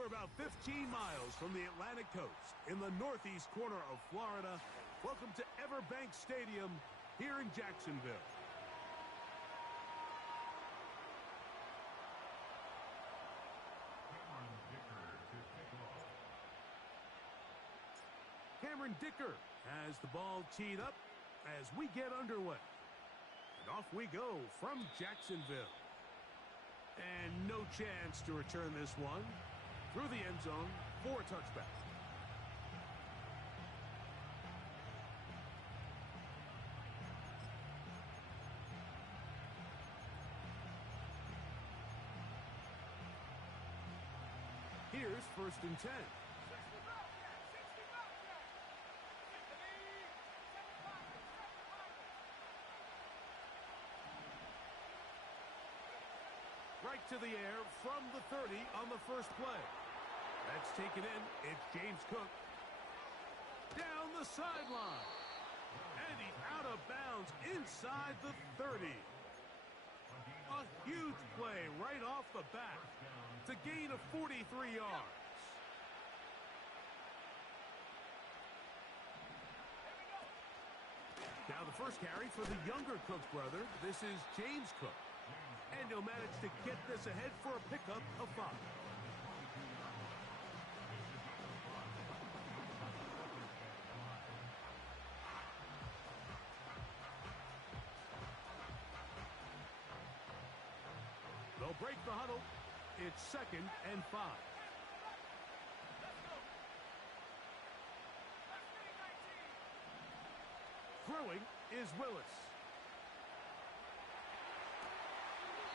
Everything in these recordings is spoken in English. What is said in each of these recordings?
We're about 15 miles from the Atlantic coast in the northeast corner of Florida. Welcome to Everbank Stadium here in Jacksonville. Cameron Dicker has the ball teed up as we get underway. And off we go from Jacksonville. And no chance to return this one through the end zone for a touchback. Here's 1st and 10. Right to the air from the 30 on the first play. That's taken in. It's James Cook. Down the sideline. And he's out of bounds inside the 30. A huge play right off the bat. It's a gain of 43 yards. Now the first carry for the younger Cook brother. This is James Cook. And he'll manage to get this ahead for a pickup of 5. They'll break the huddle. It's 2nd and 5. Throwing is Willis.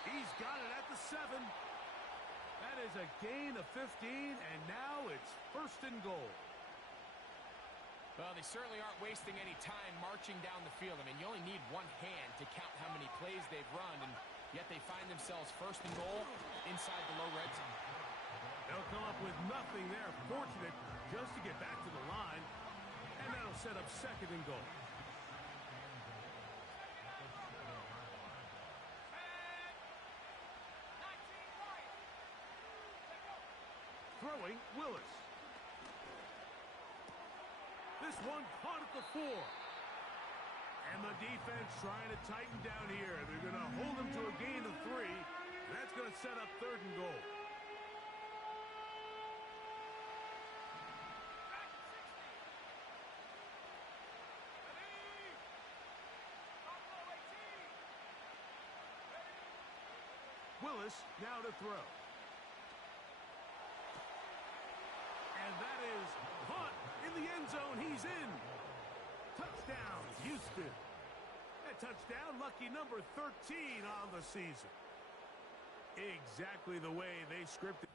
He's got it at the 7. That is a gain of 15, and now it's 1st and goal. Well, they certainly aren't wasting any time marching down the field. I mean, you only need one hand to count how many plays they've run, and yet they find themselves 1st and goal inside the low red zone. They'll come up with nothing there. Fortunate just to get back to the line, and that'll set up 2nd and goal. Throwing, Willis. This one caught at the 4. And the defense trying to tighten down here. They're going to hold him to a gain of 3. That's going to set up 3rd and goal. Willis now to throw. And that is caught in the end zone. He's in. Touchdown, Houston. A touchdown, lucky number 13 on the season. Exactly the way they scripted.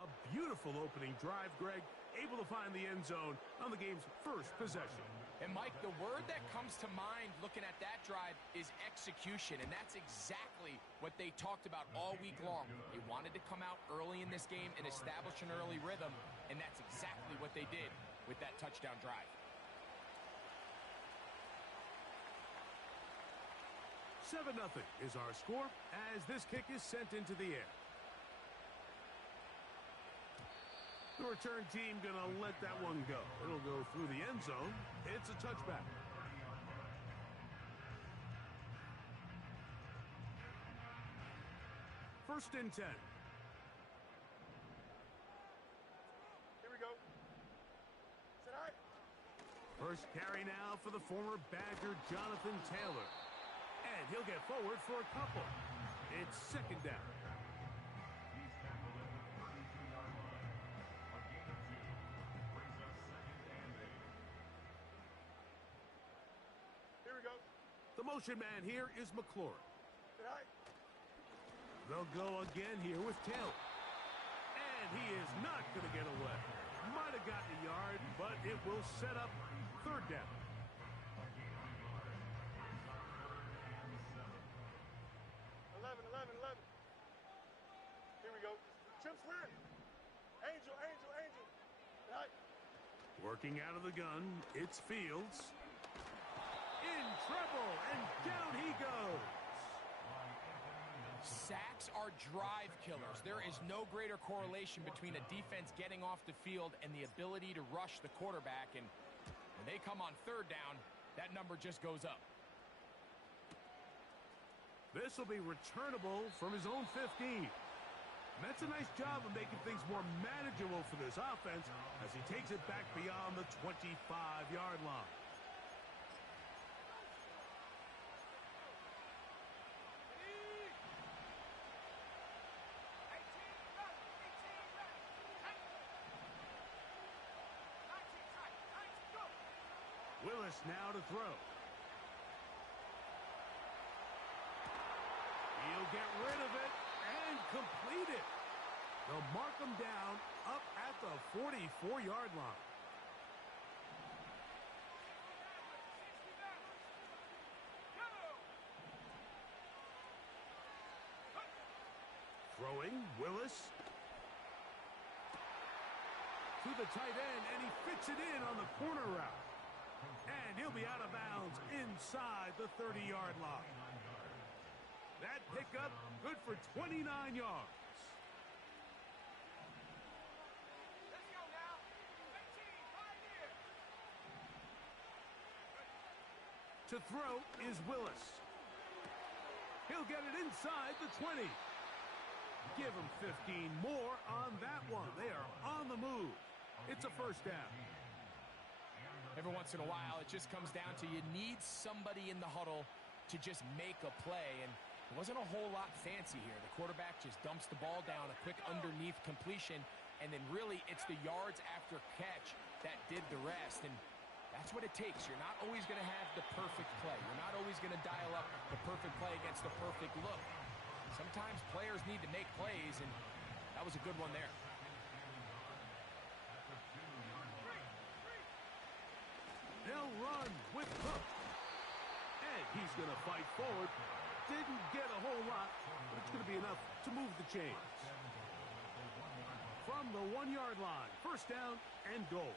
A beautiful opening drive, Greg. Able to find the end zone on the game's first possession. And, Mike, the word that comes to mind looking at that drive is execution, and that's exactly what they talked about all week long. They wanted to come out early in this game and establish an early rhythm, and that's exactly what they did with that touchdown drive. 7-0 is our score as this kick is sent into the air. The return team going to let that one go. It'll go through the end zone. It's a touchback. First and 10. Here we go. Sit high. First carry now for the former Badger Jonathan Taylor. And he'll get forward for a couple. It's 2nd down. Here we go. The motion man here is McLaurin. Sit high. They'll go again here with Taylor. And he is not going to get away. Might have gotten a yard, but it will set up third down. 11. Here we go. Chip Swear. Angel. Right. Working out of the gun, it's Fields. In trouble, and down he goes. Sacks are drive killers. There is no greater correlation between a defense getting off the field and the ability to rush the quarterback. And when they come on third down, that number just goes up. This will be returnable from his own 15. And that's a nice job of making things more manageable for this offense as he takes it back beyond the 25-yard line. Willis now to throw. He'll get rid of it and complete it. They'll mark him down up at the 44-yard line. Throwing, Willis. To the tight end, and he fits it in on the corner route. And he'll be out of bounds inside the 30-yard line. That pickup good for 29 yards. Let's go now. 18, right here. To throw is Willis. He'll get it inside the 20. Give him 15 more on that one. They are on the move. It's a first down. Every once in a while, it just comes down to you need somebody in the huddle to just make a play. And it wasn't a whole lot fancy here. The quarterback just dumps the ball down, a quick underneath completion, and then really it's the yards after catch that did the rest. And that's what it takes. You're not always going to have the perfect play. You're not always going to dial up the perfect play against the perfect look. Sometimes players need to make plays, and that was a good one there. They'll run with Cook. And he's going to fight forward. Didn't get a whole lot, but it's going to be enough to move the chains. From the 1-yard line, first down and goal.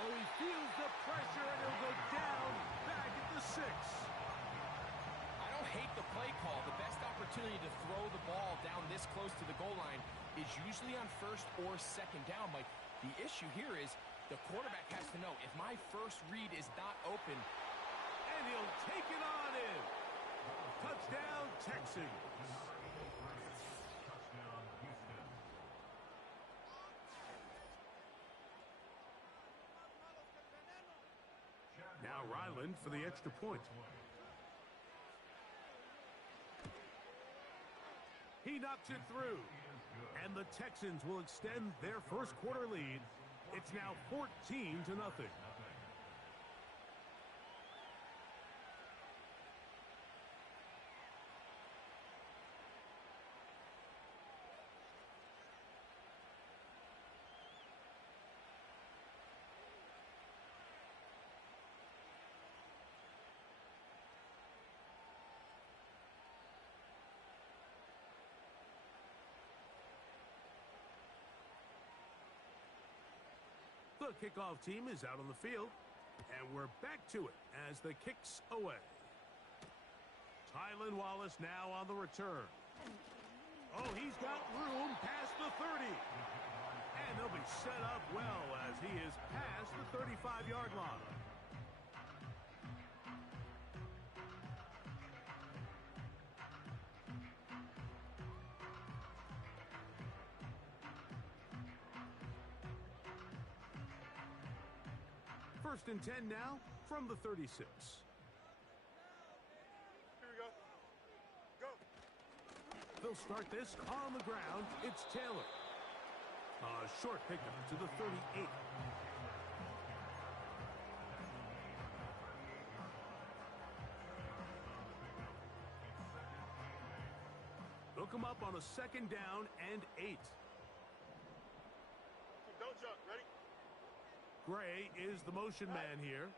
Oh, he feels the pressure, and he'll go down back at the 6. I don't hate the play call. The best opportunity to throw the ball down this close to the goal line is usually on first or second down. But the issue here is the quarterback has to know, if my first read is not open. And he'll take it on in. Touchdown, Texans. Now Ryland for the extra point. He knocks it through. And the Texans will extend their first quarter lead. It's now 14-0. The kickoff team is out on the field, and we're back to it as the kick's away. Tylan Wallace now on the return. Oh, he's got room past the 30. And they'll be set up well as he is past the 35-yard line. First and 10 now from the 36. Here we go. Go. They'll start this on the ground. It's Taylor. A short pickup to the 38. They'll come up on a second down and 8. Gray is the motion man here.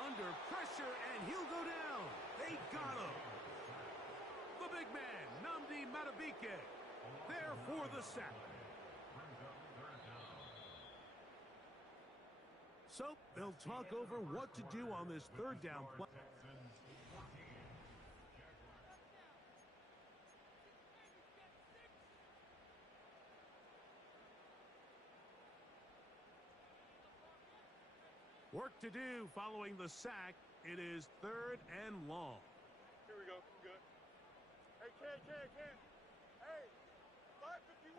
Under pressure, and he'll go down. They got him. The big man, Nnamdi Madubuike, there for the sack. So they'll talk over what to do on this third down play. Work to do following the sack. It is 3rd and long. Here we go. Good. Hey, Ken. Hey, 551.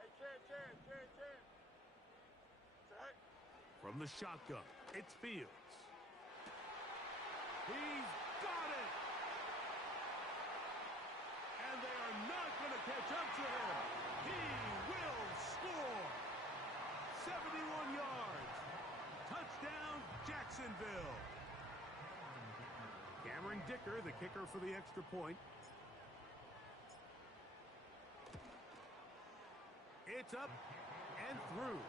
Hey, Ken. Set. From the shotgun, it's Fields. He's got it! And they are not going to catch up to him. He will score. 71 yards. Touchdown, Jacksonville. Cameron Dicker, the kicker for the extra point. It's up and through.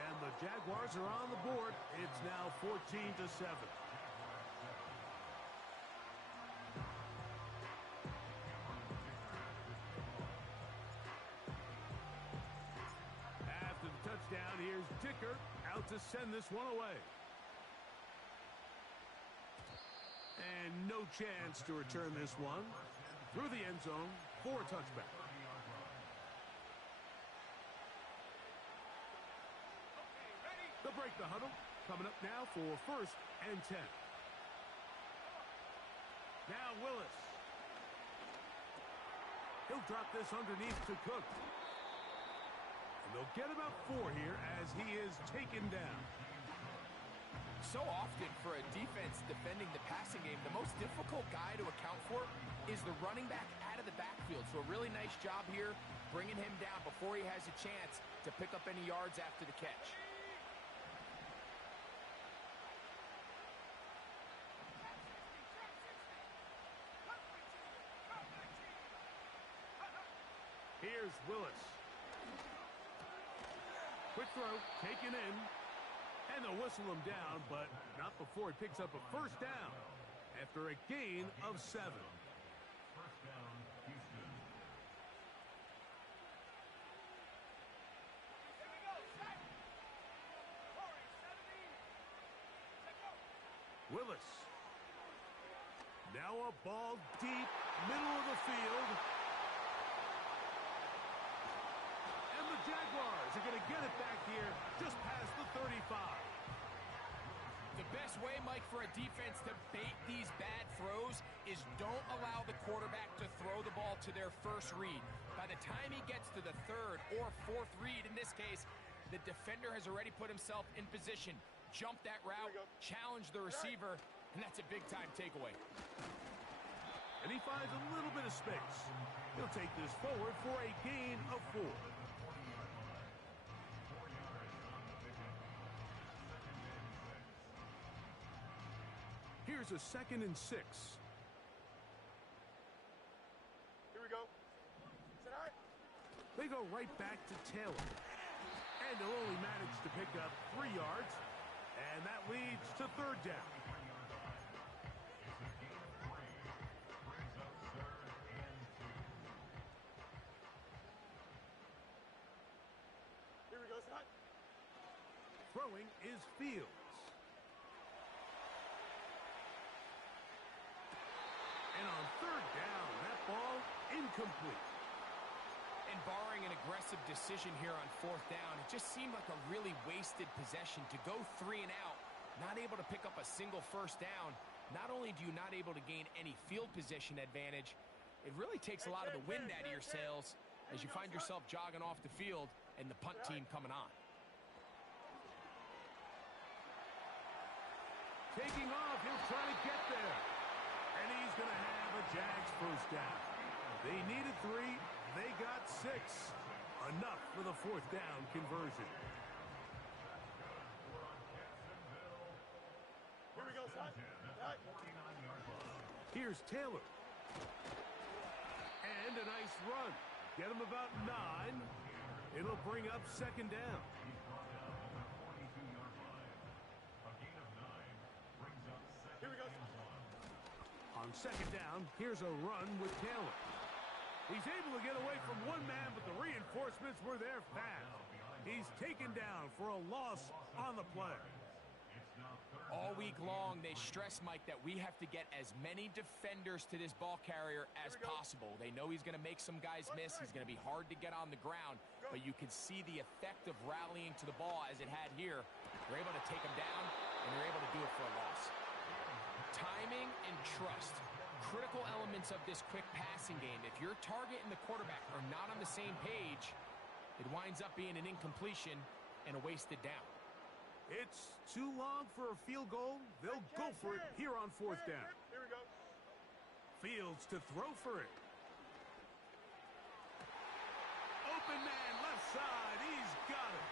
And the Jaguars are on the board. It's now 14-7. After the touchdown, here's Dicker out to send this one away. And no chance to return this one. Through the end zone for a touchback. They'll break the huddle. Coming up now for 1st and 10. Now Willis. He'll drop this underneath to Cook. And they'll get about 4 here as he is taken down. So often for a defense defending the passing game, the most difficult guy to account for is the running back out of the backfield. So a really nice job here bringing him down before he has a chance to pick up any yards after the catch. Here's Willis. Quick throw, taken in. And they'll whistle him down, but not before he picks up a 1st down after a gain of 7. First down, Houston. Willis. Now a ball deep, middle of the field. And the Jaguars are going to get it back here just past the 35. The best way, Mike, for a defense to bait these bad throws is don't allow the quarterback to throw the ball to their first read. By the time he gets to the 3rd or 4th read, in this case, the defender has already put himself in position. Jump that route, challenge the receiver, and that's a big-time takeaway. And he finds a little bit of space. He'll take this forward for a gain of 4. Here's a 2nd and 6. Here we go. Set high. They go right back to Taylor. And they'll only manage to pick up 3 yards. And that leads to 3rd down. Here we go, set high. Throwing is Fields. And on 3rd down, that ball incomplete. And barring an aggressive decision here on 4th down, it just seemed like a really wasted possession to go 3 and out, not able to pick up a single 1st down. Not only do you not able to gain any field position advantage, it really takes a lot of the wind out of your sails as you find yourself jogging off the field and the punt team coming on. Taking off, he'll try to get there. And he's going to have a Jags 1st down. They needed 3. They got 6. Enough for the 4th down conversion. Here we go, son. Here's Taylor. And a nice run. Get him about 9. It'll bring up second down. He's brought down at the 42-yard line. A gain of 9 brings up second and 1. On second down, here's a run with Taylor. He's able to get away from one man, but the reinforcements were there fast. He's taken down for a loss on the play. All week long, they stress, Mike, that we have to get as many defenders to this ball carrier as possible. They know he's going to make some guys miss. He's going to be hard to get on the ground, but you can see the effect of rallying to the ball as it had here. They're able to take him down, and they're able to do it for a loss. Timing and trust, critical elements of this quick passing game. If your target and the quarterback are not on the same page, it winds up being an incompletion and a wasted down. It's too long for a field goal. They'll go for it here on fourth down. Here we go. Fields to throw for it. Open man, left side. He's got it.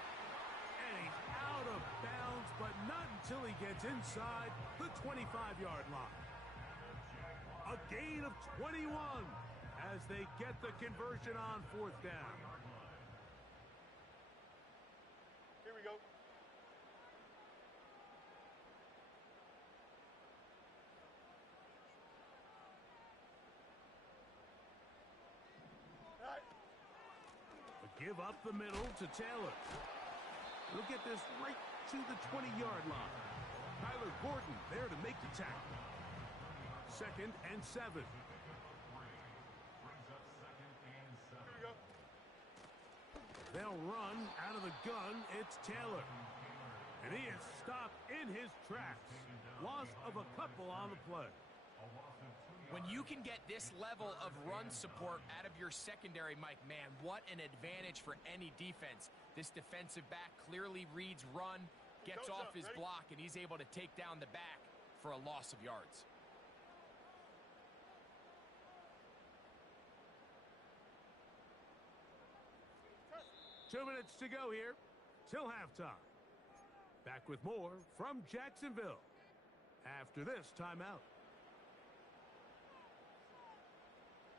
And he's out of bounds, but not until he gets inside the 25-yard line. A gain of 21 as they get the conversion on fourth down. Here we go. Give up the middle to Taylor. He'll get this right to the 20-yard line. Tyler Gordon there to make the tackle. Second and 7. Brings up second and 7. Here we go. They'll run out of the gun. It's Taylor. And he is stopped in his tracks. Loss of a couple on the play. When you can get this level of run support out of your secondary, Mike, man, what an advantage for any defense. This defensive back clearly reads run, gets off his block, and he's able to take down the back for a loss of yards. Two minutes to go here till halftime. Back with more from Jacksonville after this timeout.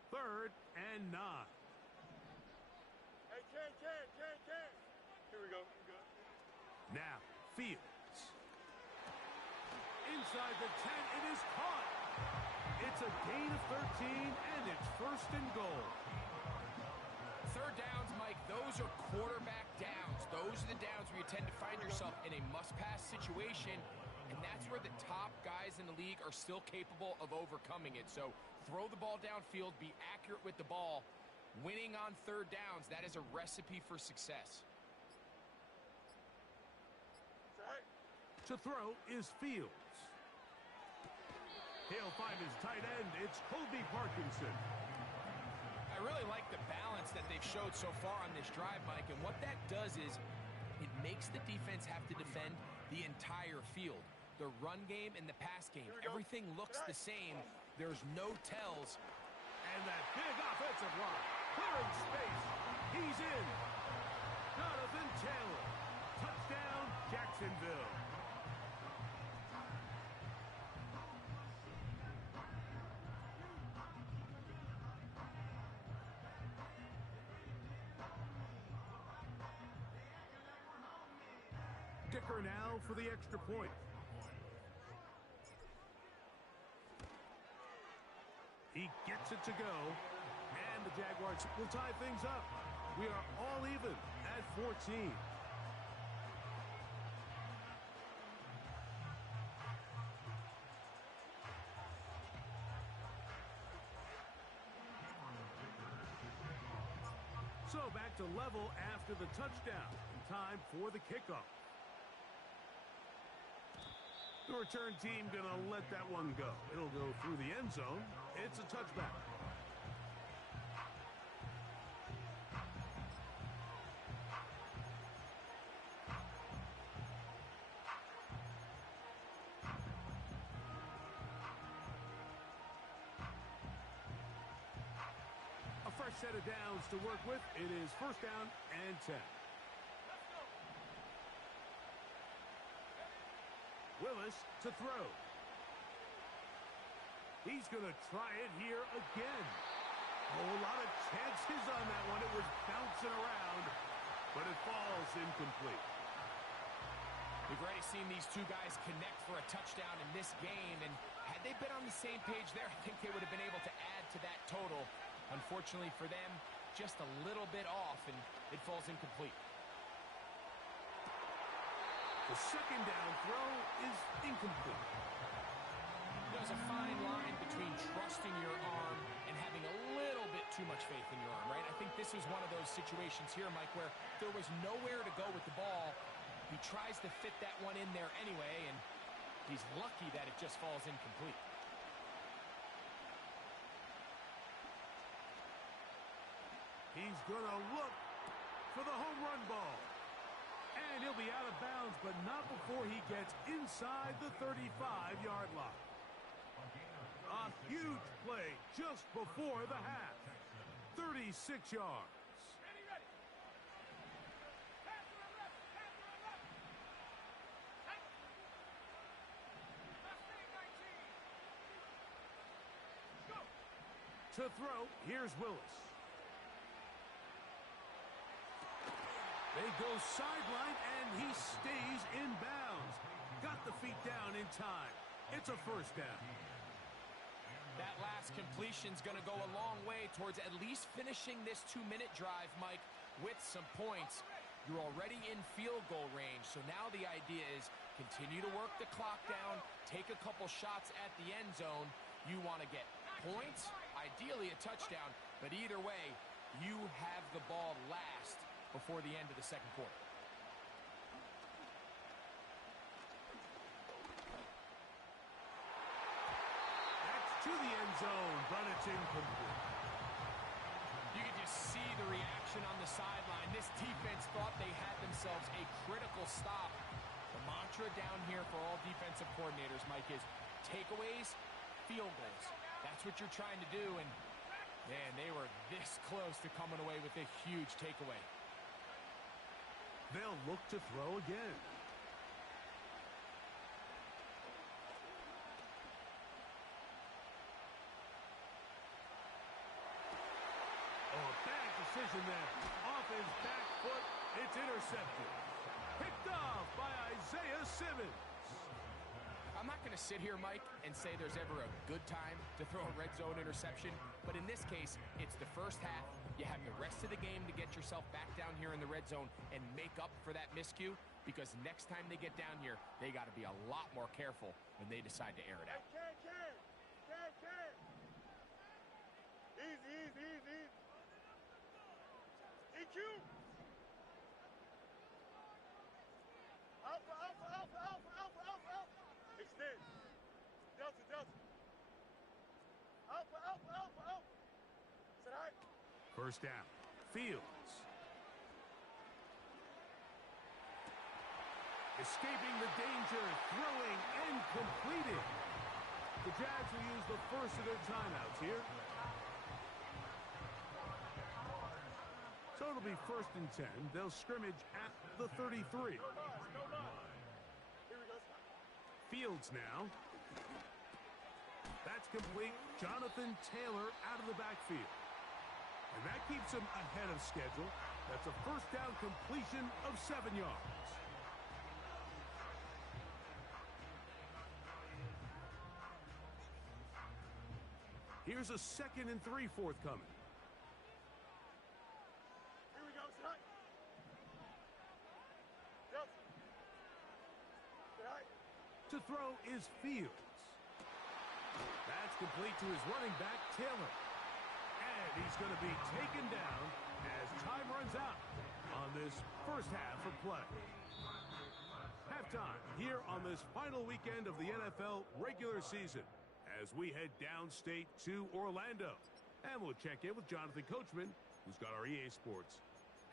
Third and 9. Hey, Ken. Here we go. Now, Fields. Inside the 10, it is caught. It's a gain of 13, and it's first and goal. Third downs, Mike, those are quarterback downs. Those are the downs where you tend to find yourself in a must-pass situation, and that's where the top guys in the league are still capable of overcoming it. So throw the ball downfield, be accurate with the ball. Winning on third downs, that is a recipe for success. To throw is Fields. He'll find his tight end. It's Colby Parkinson. I really like the balance that they've showed so far on this drive, Mike, and what that does is it makes the defense have to defend the entire field. The run game and the pass game, everything looks the same. There's no tells. And that big offensive line, clearing space. He's in. Jonathan Taylor. Touchdown, Jacksonville. Dicker now for the extra point. He gets it to go, and the Jaguars will tie things up. We are all even at 14. So back to level after the touchdown. Time for the kickoff. The return team going to let that one go. It'll go through the end zone. It's a touchback. A fresh set of downs to work with. It is first down and 10. Willis to throw. He's going to try it here again. Oh, a lot of chances on that one. It was bouncing around, but it falls incomplete. We've already seen these two guys connect for a touchdown in this game, and had they been on the same page there, I think they would have been able to add to that total. Unfortunately for them, just a little bit off, and it falls incomplete. The second down throw is incomplete. There's a fine line between trusting your arm and having a little bit too much faith in your arm, right? I think this is one of those situations here, Mike, where there was nowhere to go with the ball. He tries to fit that one in there anyway, and he's lucky that it just falls incomplete. He's going to look for the home run ball. And he'll be out of bounds, but not before he gets inside the 35-yard line. A huge play just before the half. 36 yards. Ready, ready. Pass to the left. Pass to the left. Hey. Last thing, 19. Go. To throw, here's Willis. They go sideline, and he stays in bounds. Got the feet down in time. It's a first down. That last completion's going to go a long way towards at least finishing this 2-minute drive, Mike, with some points. You're already in field goal range, so now the idea is continue to work the clock down, take a couple shots at the end zone. You want to get points, ideally a touchdown, but either way, you have the ball last before the end of the second quarter. That's to the end zone, but it's incomplete. You can just see the reaction on the sideline. This defense thought they had themselves a critical stop. The mantra down here for all defensive coordinators, Mike, is takeaways, field goals. That's what you're trying to do, and man, they were this close to coming away with a huge takeaway. They'll look to throw again. Oh, a bad decision there. Off his back foot, it's intercepted. Picked off by Isaiah Simmons. I'm not going to sit here, Mike, and say there's ever a good time to throw a red zone interception, but in this case, it's the first half. You have the rest of the game to get yourself back down here in the red zone and make up for that miscue, because next time they get down here, they got to be a lot more careful when they decide to air it out. Can. Easy. EQ. Alpha. Extend. Delta. Alpha. Sit high. First down. Fields. Escaping the danger, throwing and completing. The Jags will use the first of their timeouts here. So it'll be 1st and 10. They'll scrimmage at the 33. No loss. Here we go. Fields now. That's complete. Jonathan Taylor out of the backfield. And that keeps him ahead of schedule. That's a first down completion of 7 yards. Here's a 2nd and 3 forthcoming. Here we go. Sit high. Delta. Sit high. To throw is Fields. That's complete to his running back, Taylor. And he's going to be taken down as time runs out on this first half of play. Halftime here on this final weekend of the NFL regular season as we head downstate to Orlando. And we'll check in with Jonathan Coachman, who's got our EA Sports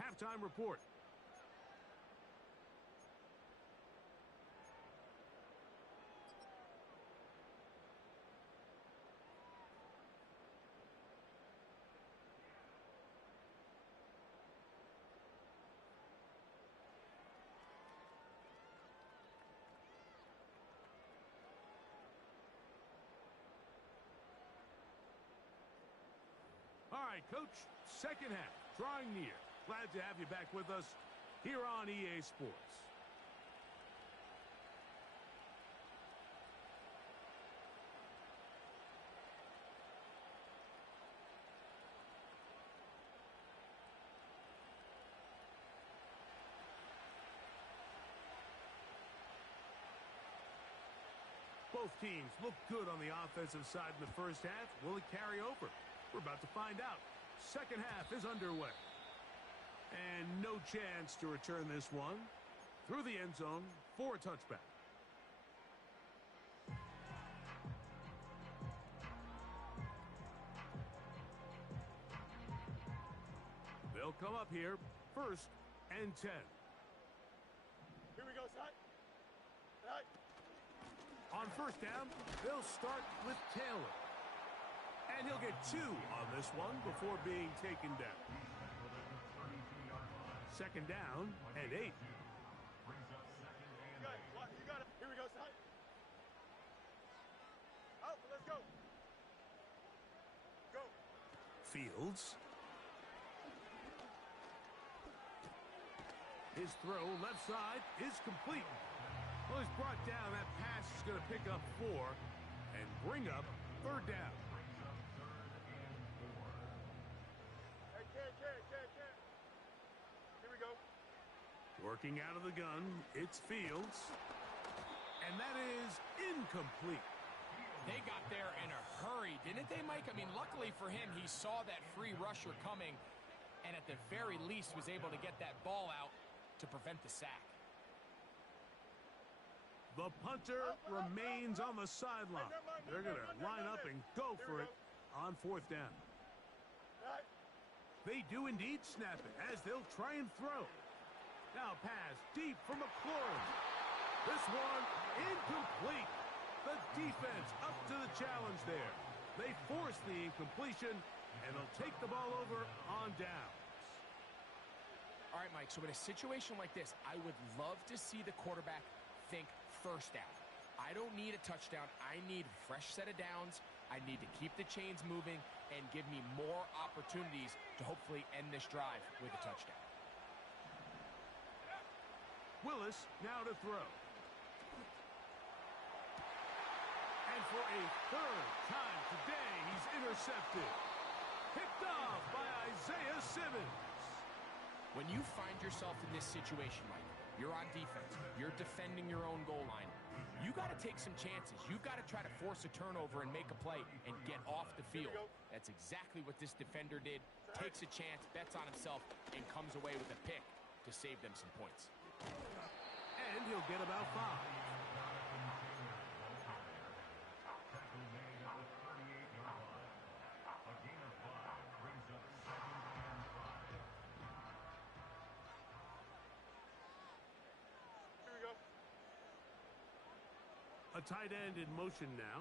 halftime report. All Coach, second half, drawing near. Glad to have you back with us here on EA Sports. Both teams look good on the offensive side in the first half. Will it carry over? We're about to find out. Second half is underway. And no chance to return this one through the end zone for a touchback. They'll come up here, 1st and 10. Here we go, son. Right. On first down, they'll start with Taylor. And he'll get 2 on this one before being taken down. Second down and 8. You got it. Here we go, son. Out, let's go. Go. Fields. His throw left side is complete. Well, he's brought down. That pass is going to pick up 4 and bring up 3rd down. Hey, Ken. Here we go. Working out of the gun, it's Fields. And that is incomplete. They got there in a hurry, didn't they, Mike? I mean, luckily for him, he saw that free rusher coming and at the very least was able to get that ball out to prevent the sack. The punter remains on the sideline. They're going to line up and go for it on 4th down. Right. They do indeed snap it as they'll try and throw. Now pass deep from McLaurin. This one incomplete. The defense up to the challenge there. They force the incompletion, and they'll take the ball over on downs. All right, Mike, so in a situation like this, I would love to see the quarterback think first down. I don't need a touchdown. I need a fresh set of downs. I need to keep the chains moving and give me more opportunities to hopefully end this drive with a touchdown. Willis now to throw. And for a 3rd time today, he's intercepted. Picked off by Isaiah Simmons. When you find yourself in this situation, Mike, you're on defense, you're defending your own goal line, you got to take some chances. You got to try to force a turnover and make a play and get off the field. That's exactly what this defender did. Takes a chance, bets on himself, and comes away with a pick to save them some points. And he'll get about 5. A tight end in motion now.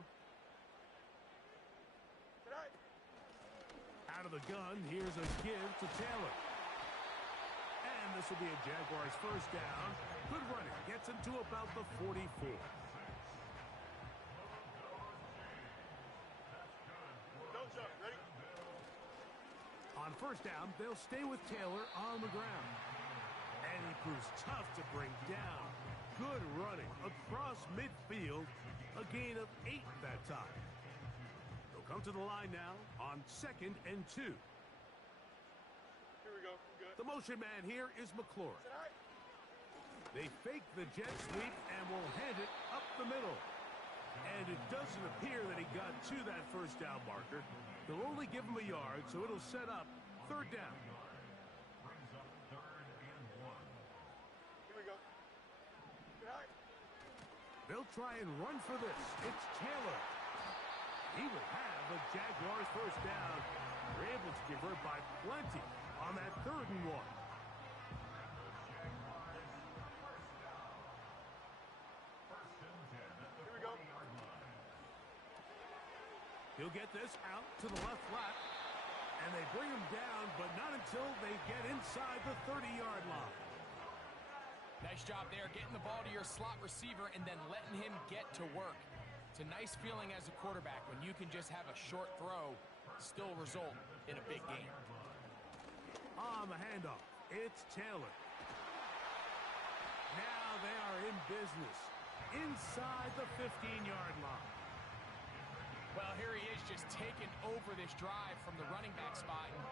Right. Out of the gun, here's a give to Taylor. And this will be a Jaguars 1st down. Good running. Gets him to about the 44. Don't jump. Ready? On 1st down, they'll stay with Taylor on the ground. And he proves tough to bring down. Good running across midfield. A gain of 8 that time. They'll come to the line now on 2nd and 2. Here we go. Good. The motion man here is McLaurin. They fake the jet sweep and will hand it up the middle. And it doesn't appear that he got to that 1st down marker. They'll only give him a yard, so it'll set up 3rd down. Here we go. Right. They'll try and run for this. It's Taylor. He will have a Jaguars 1st down. They're able to convert by plenty on that 3rd and 1. Here we go. He'll get this out to the left flat. And they bring him down, but not until they get inside the 30-yard line. Nice job there, getting the ball to your slot receiver and then letting him get to work. It's a nice feeling as a quarterback when you can just have a short throw still result in a big game. On the handoff, it's Taylor. Now they are in business inside the 15-yard line. Well, here he is just taking over this drive from the running back spot. And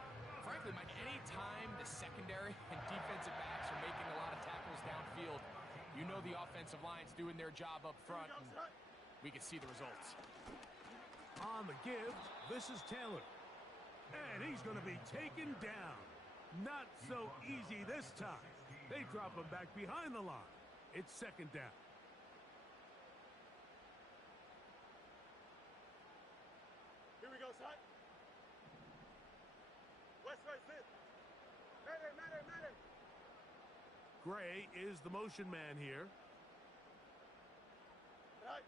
frankly, Mike, any time the secondary and defensive backs are making a lot of tackles downfield, you know the offensive line's doing their job up front, and we can see the results. On the give, this is Taylor. And he's going to be taken down. Not so easy this time. They drop him back behind the line. It's second down. Here we go, son. West right sit. Matter. Gray is the motion man here. Right.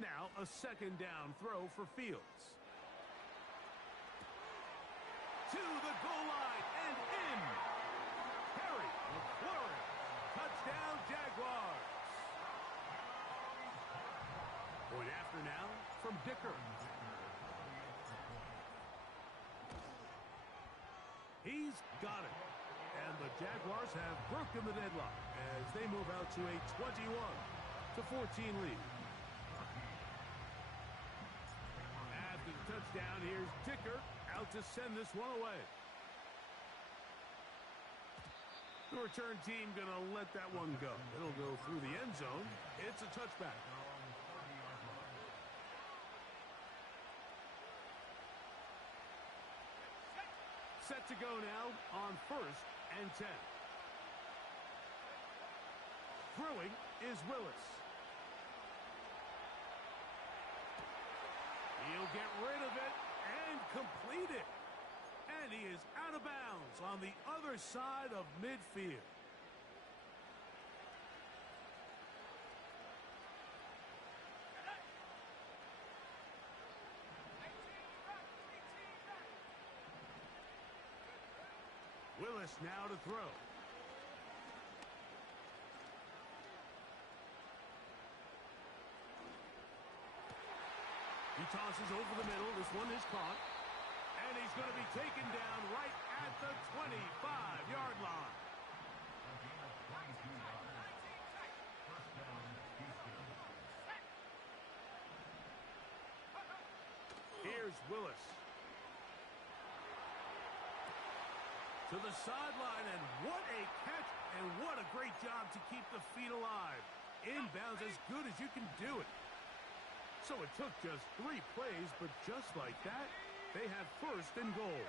Now a second down throw for Fields. To the goal line and in. Harry McLaurin. Touchdown Jaguars. Point after now from Dicker. He's got it. And the Jaguars have broken the deadlock as they move out to a 21-14 lead. After the touchdown, here's Dicker out to send this one away. The return team going to let that one go. It'll go through the end zone. It's a touchback. Set to go now on 1st and 10. Throwing is Willis. He'll get rid of it and complete it. And he is out of bounds on the other side of midfield. Willis now to throw. He tosses over the middle. This one is caught. And he's going to be taken down right at the 25-yard line. Here's Willis. To the sideline, and what a catch, and what a great job to keep the feet alive. Inbounds as good as you can do it. So it took just 3 plays, but just like that, they have 1st and goal.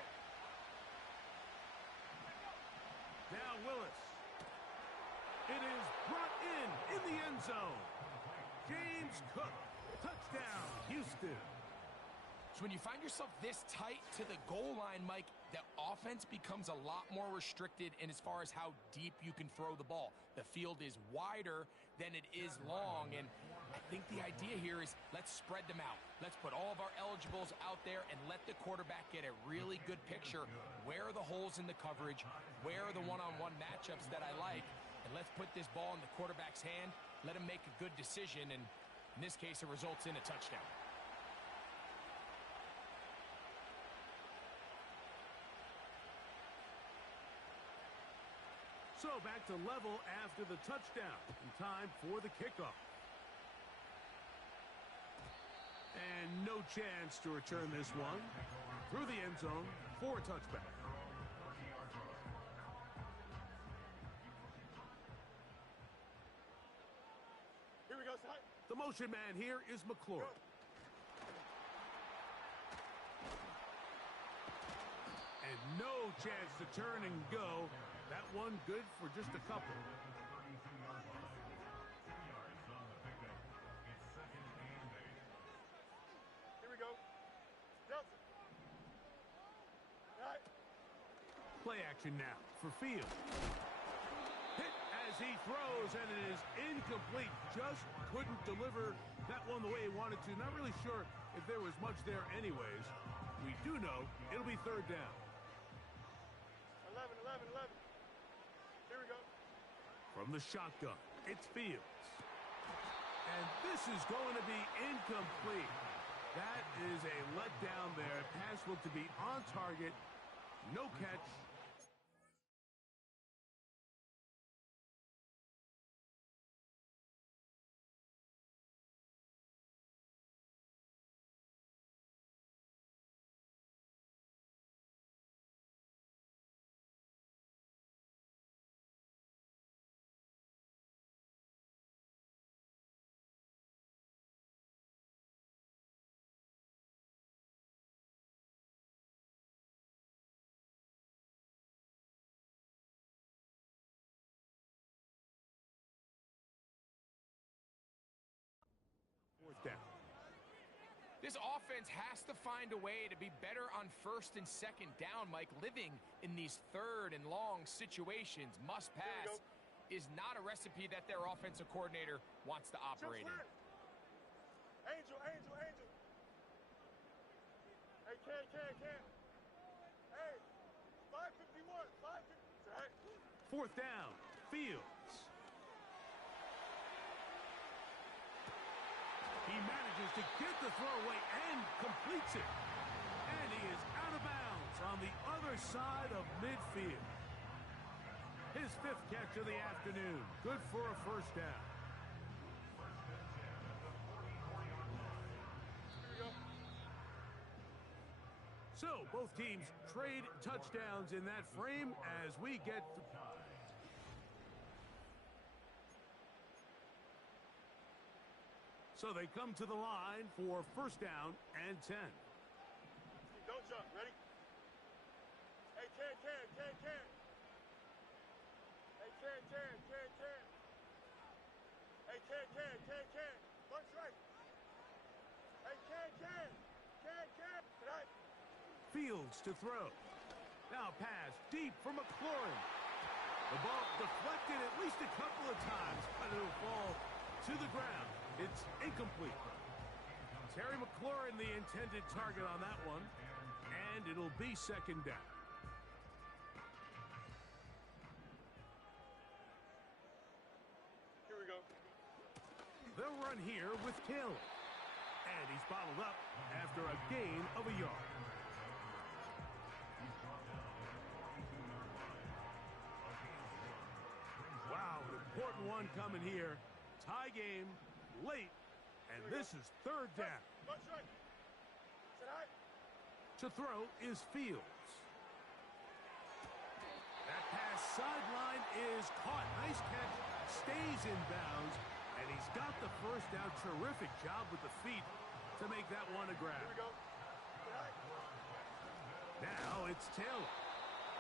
Now Willis. It is brought in the end zone. James Cook, touchdown, Houston. So when you find yourself this tight to the goal line, Mike, the offense becomes a lot more restricted in as far as how deep you can throw the ball. The field is wider than it is long, and I think the idea here is let's spread them out. Let's put all of our eligibles out there and let the quarterback get a really good picture. Where are the holes in the coverage? Where are the one-on-one matchups that I like? And let's put this ball in the quarterback's hand, let him make a good decision, and in this case, it results in a touchdown. So back to level after the touchdown. In time for the kickoff. And no chance to return this one through the end zone for a touchback. Here we go, son. The motion man here is McLaurin. And no chance to turn and go. That one good for just a couple. Here we go. Nelson. Right. Play action now for Fields. Hit as he throws, and it is incomplete. Just couldn't deliver that one the way he wanted to. Not really sure if there was much there anyways. We do know it'll be 3rd down. 11. Here we go. From the shotgun, it's Fields. And this is going to be incomplete. That is a letdown there. Pass looked to be on target. No catch. Fourth down. This offense has to find a way to be better on first and second down, Mike. Living in these third and long situations, must pass, is not a recipe that their offensive coordinator wants to operate in. Angel. Hey, can. Hey, 551, 550. Fourth down. Fields. He manages to get the throw away and completes it. And he is out of bounds on the other side of midfield. His fifth catch of the afternoon. Good for a first down. So, both teams trade touchdowns in that frame as we get... So they come to the line for first down and 10. Don't jump. Ready? Hey, can. Hey, can. Hey, can. Bunch right. Hey, can. Tonight. Fields to throw. Now pass deep for McLaurin. The ball deflected at least a couple of times, but it'll fall to the ground. It's incomplete. Terry McLaurin, the intended target on that one, and it'll be second down. Here we go. They'll run here with Taylor, and he's bottled up after a gain of a yard. Wow, an important one coming here. Tie game. Late, and this is third down. To throw is Fields. That pass sideline is caught. Nice catch, stays in bounds, and he's got the first down. Terrific job with the feet to make that one a grab. Now it's Taylor.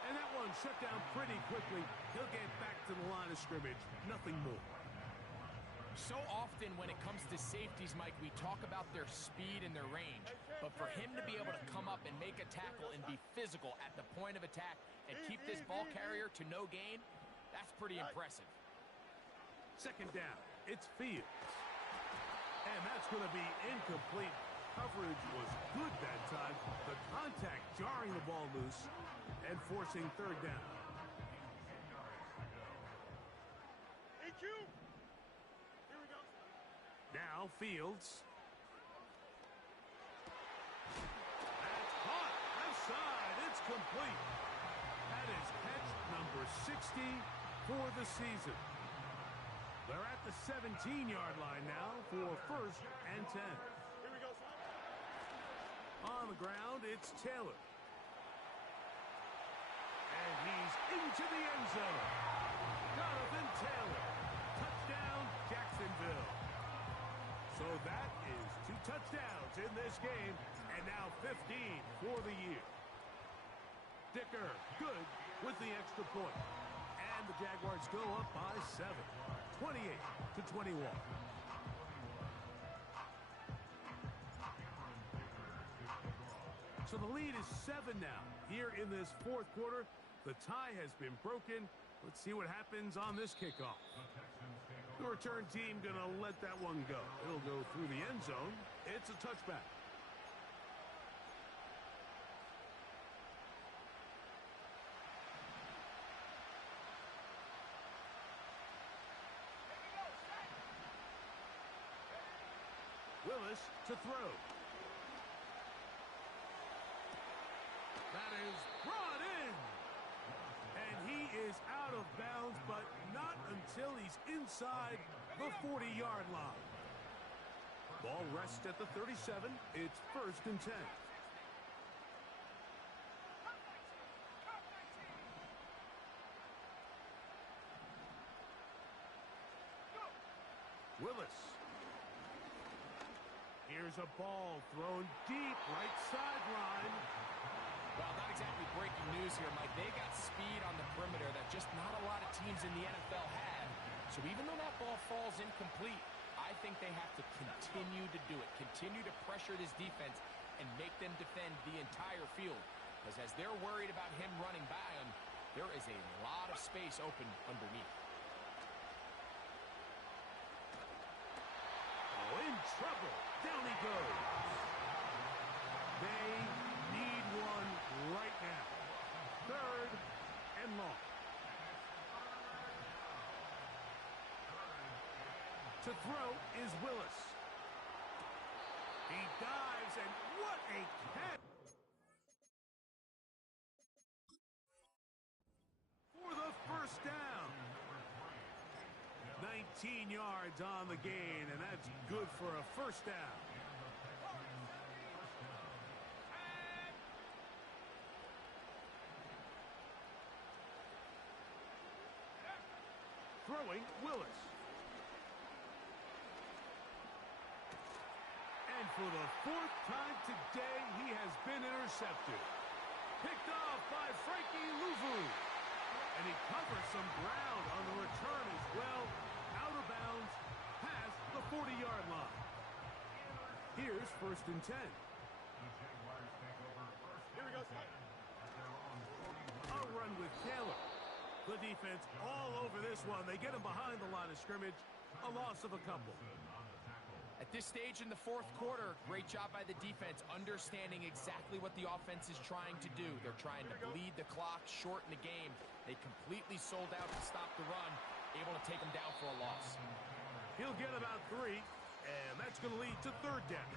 And that one shut down pretty quickly. He'll get back to the line of scrimmage. Nothing more. So often when it comes to safeties, Mike, we talk about their speed and their range. But for him to be able to come up and make a tackle and be physical at the point of attack and keep this ball carrier to no gain, that's pretty impressive. Second down, it's Fields. And that's going to be incomplete. Coverage was good that time. The contact jarring the ball loose and forcing third down. EQ! Now Fields. That's caught. Left side. It's complete. That is catch number 60 for the season. They're at the 17-yard line now for first and 10. Here we go, son. On the ground, it's Taylor. And he's into the end zone. Jonathan Taylor. Touchdown, Jacksonville. So that is 2 touchdowns in this game, and now 15 for the year. Dicker, good with the extra point. And the Jaguars go up by 7, 28-21. So the lead is 7 now. Here in this fourth quarter, the tie has been broken. Let's see what happens on this kickoff. The return team going to let that one go. It'll go through the end zone. It's a touchback. Willis to throw. That is brought in. And he is out of bounds, but not until he's inside the 40-yard line. Ball rests at the 37. It's 1st and 10. Willis. Here's a ball thrown deep, right sideline. Well, not exactly breaking news here, Mike. They got speed on the perimeter that just not a lot of teams in the NFL have. So even though that ball falls incomplete, I think they have to continue to do it, continue to pressure this defense and make them defend the entire field. Because as they're worried about him running by them, there is a lot of space open underneath. In trouble. Down he goes. They need one right now. 3rd and long. To throw is Willis. He dives, and what a catch! For the 1st down. 19 yards on the gain, and that's good for a 1st down. Throwing, Willis. And for the 4th time today, he has been intercepted. Picked off by Frankie Louvu. And he covers some ground on the return as well. Out of bounds, past the 40-yard line. Here's 1st and 10. Here we go. A run with Taylor. The defense all over this one. They get him behind the line of scrimmage. A loss of a couple. At this stage in the 4th quarter, great job by the defense, understanding exactly what the offense is trying to do. They're trying to bleed the clock, shorten the game. They completely sold out to stop the run, able to take them down for a loss. He'll get about 3, and that's going to lead to 3rd down.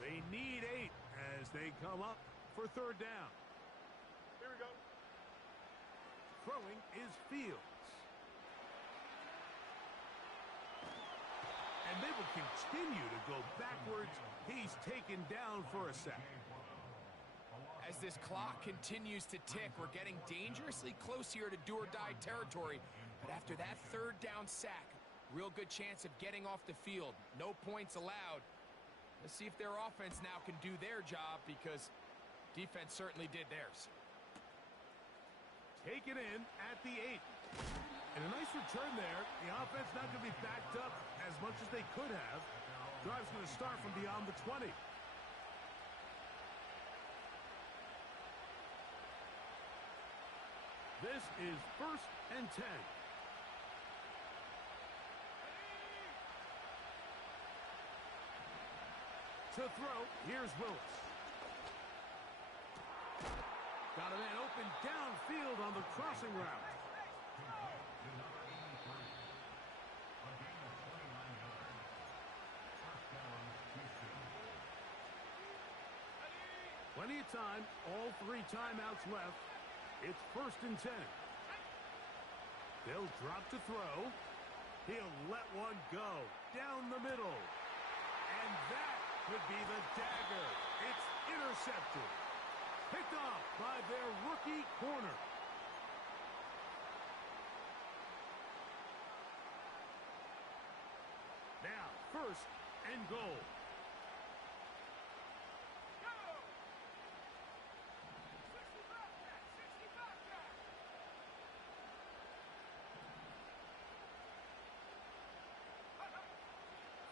They need 8 as they come up for 3rd down. Here we go. Throwing is Fields. And they will continue to go backwards. He's taken down for a sack. As this clock continues to tick, we're getting dangerously close here to do-or-die territory. But after that 3rd down sack, real good chance of getting off the field. No points allowed. Let's see if their offense now can do their job, because defense certainly did theirs. Take it in at the 8. And a nice return there. The offense not going to be backed up as much as they could have. Drive's going to start from beyond the 20. This is 1st and 10. To throw, here's Willis. Got a man open downfield on the crossing route. Plenty of time, all 3 timeouts left. It's 1st and 10. They'll drop to throw. He'll let one go down the middle. And that could be the dagger. It's intercepted. Picked off by their rookie corner. Now, 1st and goal.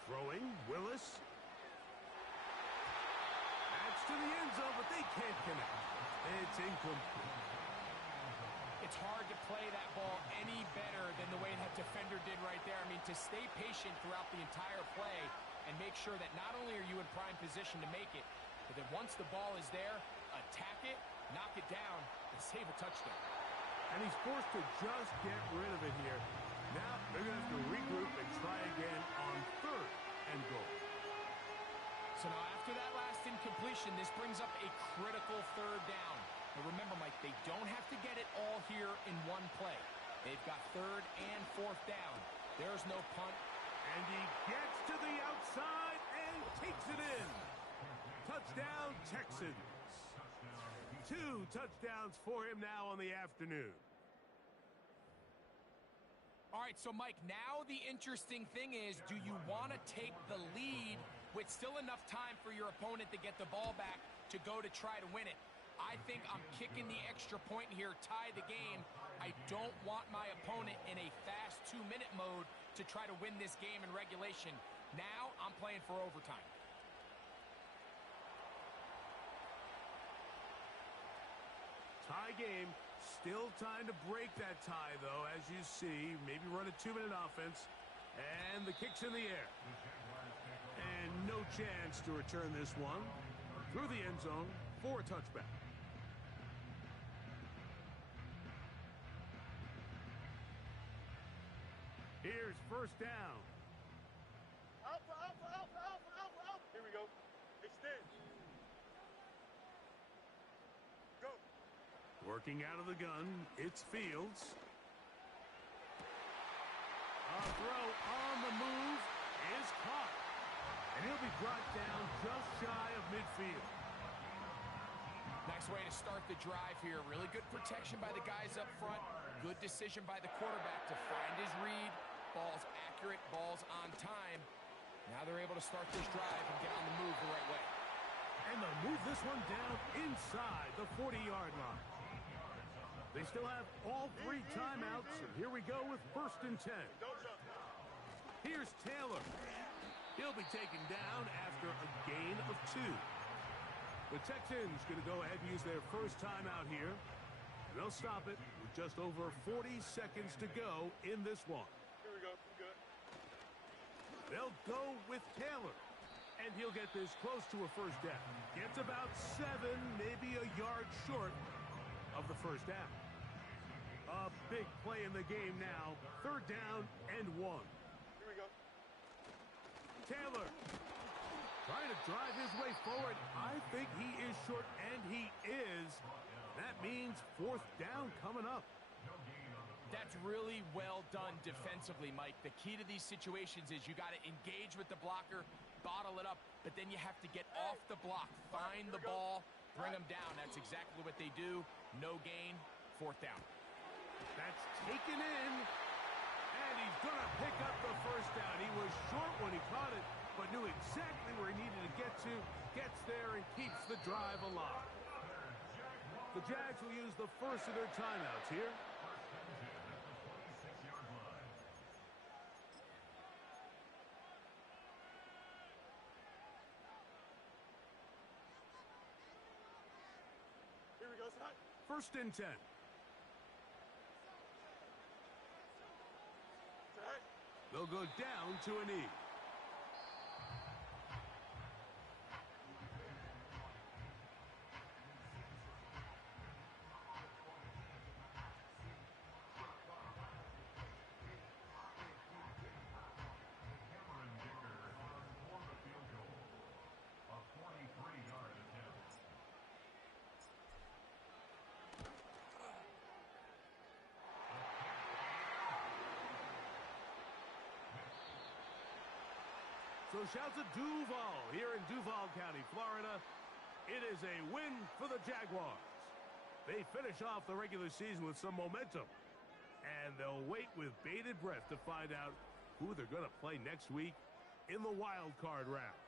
Throwing, Willis. That's to the end zone, but they can't connect. It's incomplete. It's hard to play that ball any better than the way that defender did right there. I mean, to stay patient throughout the entire play and make sure that not only are you in prime position to make it, but that once the ball is there, attack it, knock it down, and save a touchdown. And he's forced to just get rid of it here. Now they're going to have to regroup and try again on third and goal. So now after that last incompletion, this brings up a critical third down. But remember, Mike, they don't have to get it all here in one play. They've got third and fourth down. There's no punt. And he gets to the outside and takes it in. Touchdown, Texans. 2 touchdowns for him now on the afternoon. All right, so Mike, now the interesting thing is, do you want to take the lead with still enough time for your opponent to get the ball back to go to try to win it? I think I'm kicking the extra point here, tie the game. I don't want my opponent in a fast 2-minute mode to try to win this game in regulation. Now I'm playing for overtime. Tie game. Still time to break that tie, though, as you see. Maybe run a 2-minute offense. And the kick's in the air. And no chance to return this one. Through the end zone for a touchback. Here's first down. Alpha, alpha, alpha, alpha, alpha, alpha. Here we go. Extend. Go. Working out of the gun, it's Fields. A throw on the move is caught. And he'll be brought down just shy of midfield. Nice way to start the drive here. Really good protection by the guys up front. Good decision by the quarterback to find his read. Ball's accurate, ball's on time. Now they're able to start this drive and get on the move the right way. And they'll move this one down inside the 40-yard line. They still have all 3 timeouts. And here we go with first and 10. Don't jump. Here's Taylor. He'll be taken down after a gain of 2. The Texans going to go ahead and use their first timeout here. They'll stop it with just over 40 seconds to go in this one. Here we go. Good. They'll go with Taylor. And he'll get this close to a first down. Gets about 7, maybe a yard short of the first down. A big play in the game now. Third down and 1. Here we go. Taylor trying to drive his way forward. I think he is short, and he is. That means fourth down coming up. That's really well done defensively, Mike. The key to these situations is you got to engage with the blocker, bottle it up, but then you have to get off the block, find the ball, bring them down. That's exactly what they do. No gain, fourth down. That's taken in, and he's going to pick up the first down. He was short when he caught it, but knew exactly where he needed to get to, gets there, and keeps the drive alive. The Jags will use the first of their timeouts here. Here we go, son. First and 10. Set. They'll go down to a knee. So shouts of Duval here in Duval County, Florida. It is a win for the Jaguars. They finish off the regular season with some momentum. And they'll wait with bated breath to find out who they're going to play next week in the wild card round.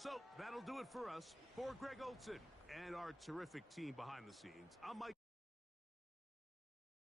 So that'll do it for us. For Greg Olson and our terrific team behind the scenes, I'm Mike.